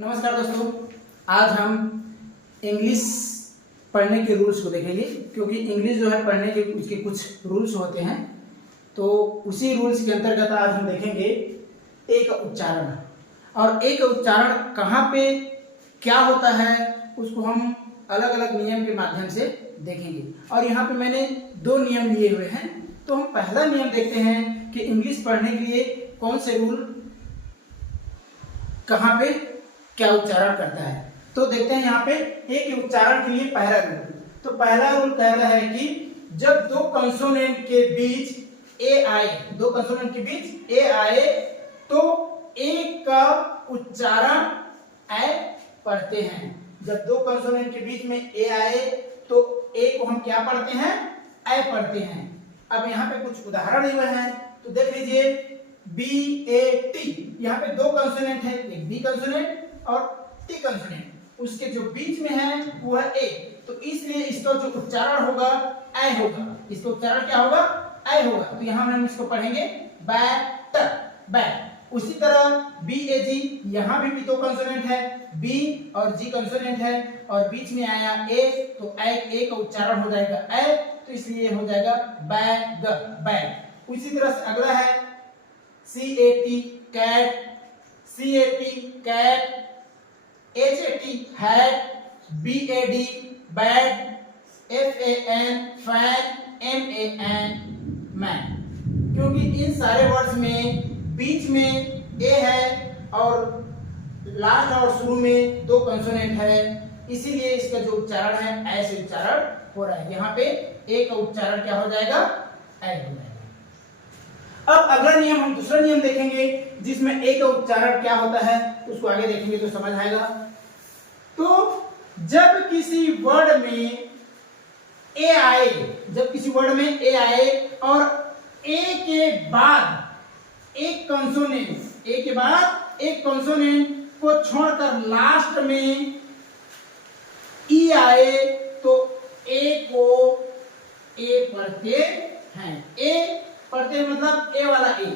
नमस्कार दोस्तों, आज हम इंग्लिश पढ़ने के रूल्स को देखेंगे क्योंकि इंग्लिश जो है पढ़ने के उसके कुछ रूल्स होते हैं। तो उसी रूल्स के अंतर्गत आज हम देखेंगे एक उच्चारण, और एक उच्चारण कहाँ पे क्या होता है उसको हम अलग अलग नियम के माध्यम से देखेंगे। और यहाँ पे मैंने दो नियम लिए हुए हैं। तो हम पहला नियम देखते हैं कि इंग्लिश पढ़ने के लिए कौन से रूल कहाँ पे क्या उच्चारण करता है। तो देखते हैं यहाँ पे एक उच्चारण के लिए पहला रूल। तो पहला रूल कह रहा है कि जब दो कंसोनेंट के बीच ए आए, दो कंसोनेंट के बीच ए आए तो ए का उच्चारण ए पढ़ते हैं। जब दो कंसोनेंट के बीच में ए आए तो ए को हम क्या पढ़ते हैं? ए पढ़ते हैं। अब यहाँ पे कुछ उदाहरण हुए हैं तो देख लीजिए, बी ए टी, यहाँ पे दो कंसोनेंट है, एक बी कंसोनेंट और टी कंसोनेंट, उसके जो बीच में है वो है ए। तो इसलिए इसका जो उच्चारण होगा ए होगा। इसका उच्चारण क्या होगा? ए होगा। तो यहाँ हम इसको पढ़ेंगे बैट, बैट। उसी तरह बी ए जी, यहाँ भी दो कंसोनेंट है, बी और जी कंसोनेंट है और बीच में आया ए, तो ए का उच्चारण हो जाएगा ए, तो इसलिए हो जाएगा बैग, बैग। उसी तरह से अगला है C A T cat, C A T cat, H A T hat, B A D bad, F A N fan, M A N man. क्योंकि इन सारे वर्ड्स में बीच में ए है और लास्ट और शुरू में दो कंसोनेंट है, इसीलिए इसका जो उच्चारण है ऐसे उच्चारण हो रहा है। यहाँ पे ए का उच्चारण क्या हो जाएगा? ए हो जाएगा। अब अगला नियम, हम दूसरा नियम देखेंगे जिसमें ए का उच्चारण क्या होता है, उसको आगे देखेंगे तो समझ आएगा। तो जब किसी वर्ड में ए आए, जब किसी वर्ड में ए आए और ए के बाद एक कंसोनेंट, ए के बाद एक कंसोनेंट को छोड़कर लास्ट में ई आए तो ए को ए पढ़ते हैं। ए पढ़ते हैं मतलब ए वाला ए,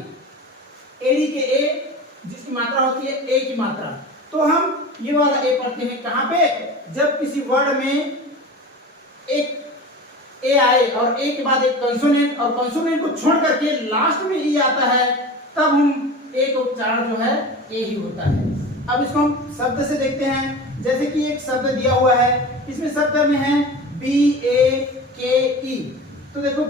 एडी के ए जिसकी मात्रा होती है ए की मात्रा। तो हम ये वाला ए पढ़ते हैं कहाँ पे? जब किसी वर्ड में एक ए आए और ए के बाद एक कंसोनेंट और कंसोनेंट को छोड़ करके लास्ट में ई आता है, तब हम ए का उच्चारण जो है ए ही होता है। अब इसको हम शब्द से देखते हैं। जैसे कि एक शब्द दिया हुआ है, इसमें शब्द में है बी ए के ई। तो देखो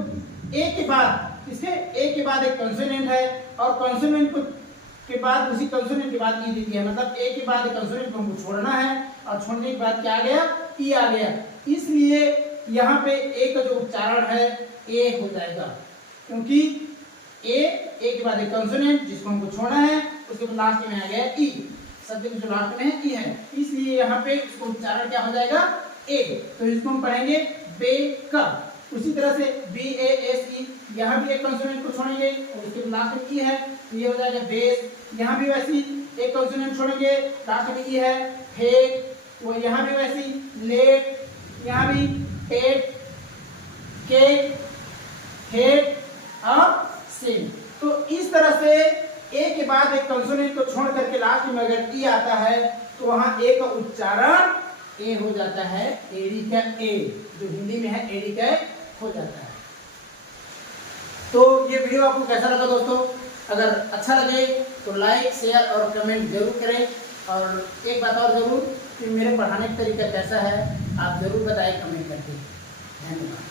ए के बाद, इसके ए के बाद एक कंसोनेंट है और कंसोनेंट को के बाद उसी कंसोनेंट के बाद ई दी है, मतलब ए के बाद एक कंसोनेंट को हमको छोड़ना है और छोड़ने के बाद क्या आ गया? ई आ गया। इसलिए यहाँ पे ए का जो उच्चारण है ए हो जाएगा, क्योंकि ए के बाद एक कंसोनेंट जिसको हमको छोड़ना है, उसके बाद लास्ट में आ गया ई, शब्द के जो लास्ट में है ई है, इसलिए यहाँ पे इसको उच्चारण क्या हो जाएगा? ए। तो इसको हम पढ़ेंगे बेक। उसी तरह से बी ए एस ई, यहाँ भी एक कंसोनेंट को छोड़ेंगे और उसके लास्ट में ई है, तो ये हो जाएगा बेस। यहाँ भी वैसी एक कंसोनेंट छोड़ेंगे, लास्ट में ई है, फेक। वो यहाँ भी वैसी लेट, यहाँ भी टेट, केक, हेड और सेम। तो इस तरह से ए के बाद एक कंसोनेंट को छोड़ करके लास्ट में अगर ई आता है तो वहां ए का उच्चारण ए हो जाता है, एडी का ए, जो हिंदी में है एडी का ए हो जाता है। तो ये वीडियो आपको कैसा लगा दोस्तों? अगर अच्छा लगे तो लाइक, शेयर और कमेंट जरूर करें। और एक बात और जरूर कि मेरे पढ़ाने का तरीका कैसा है आप जरूर बताएं कमेंट करके। धन्यवाद।